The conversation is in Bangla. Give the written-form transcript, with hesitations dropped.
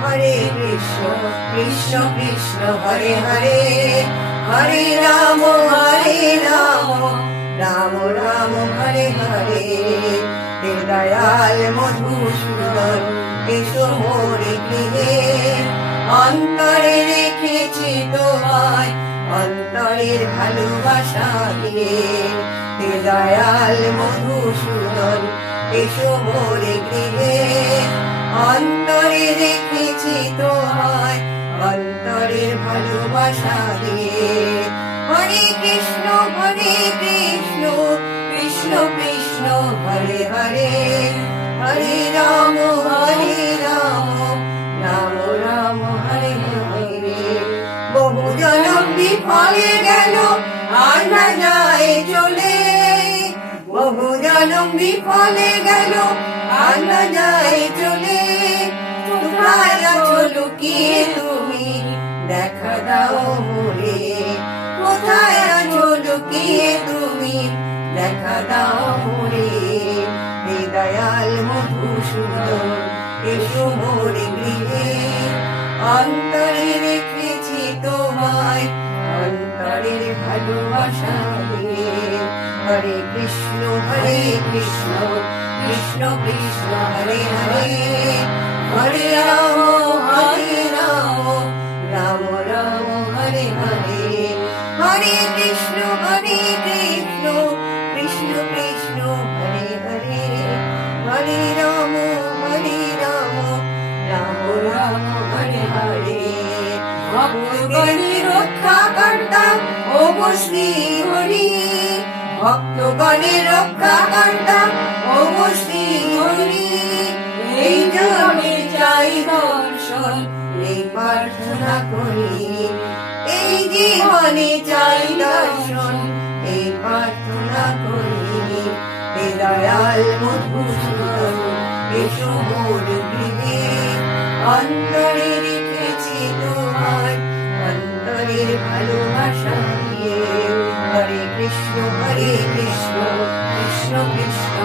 হরে কৃষ্ণ কৃষ্ণ কৃষ্ণ হরে হরে হরে রাম রাম রাম হরে হরে হে দয়াল মধুসূদন এসো মোর গৃহে অন্তরে রেখেছি তোমায় অন্তরের ভালোবাসা দিয়ে হে দয়াল মধুসূদন এসো মোর গৃহে অন্তরে রেখেছি তোমায় অন্তরের ভালোবাসা দিয়ে হরে কৃষ্ণ কৃষ্ণ কৃষ্ণ হরে হরে হরে রাম রাম রাম হরে হরে বহু জনম বিফলে গেল আর না যায় চলে বহু জনম বিফলে গেল আর না যায় চলে কোথায় আছো লুকিয়ে তুমি দেখা দাও মোরে কোথায় আছো লুকিয়ে তুমি দেখা দাও মোরে হে দয়াল মধুসূদন এসো মোর গৃহে অন্তরে রেখেছি তোমায় অন্তরের ভালোবাসা দিয়ে হরে কৃষ্ণ কৃষ্ণ কৃষ্ণ হরে হরে হরে রাম রাম রাম হরে হরে হরে কৃষ্ণ কৃষ্ণ কৃষ্ণ হরে হরে হরে রাম রাম রাম হরে হরে ভক্তগণের রক্ষা কর্তা ও শ্রী হরি ভক্তগণের রক্ষা কর্তা ও শ্রী হরি এই জন্মে চাই দর্শন এই প্রার্থনা করি এই জীবনে চাই দর্শন এই প্রার্থনা করি হে দয়াল মধুসূদন এসো মোর গৃহে অন্তরে রেখেছি তোমার অন্তরের ভালোবাসা দিয়ে হরে কৃষ্ণ কৃষ্ণ কৃষ্ণ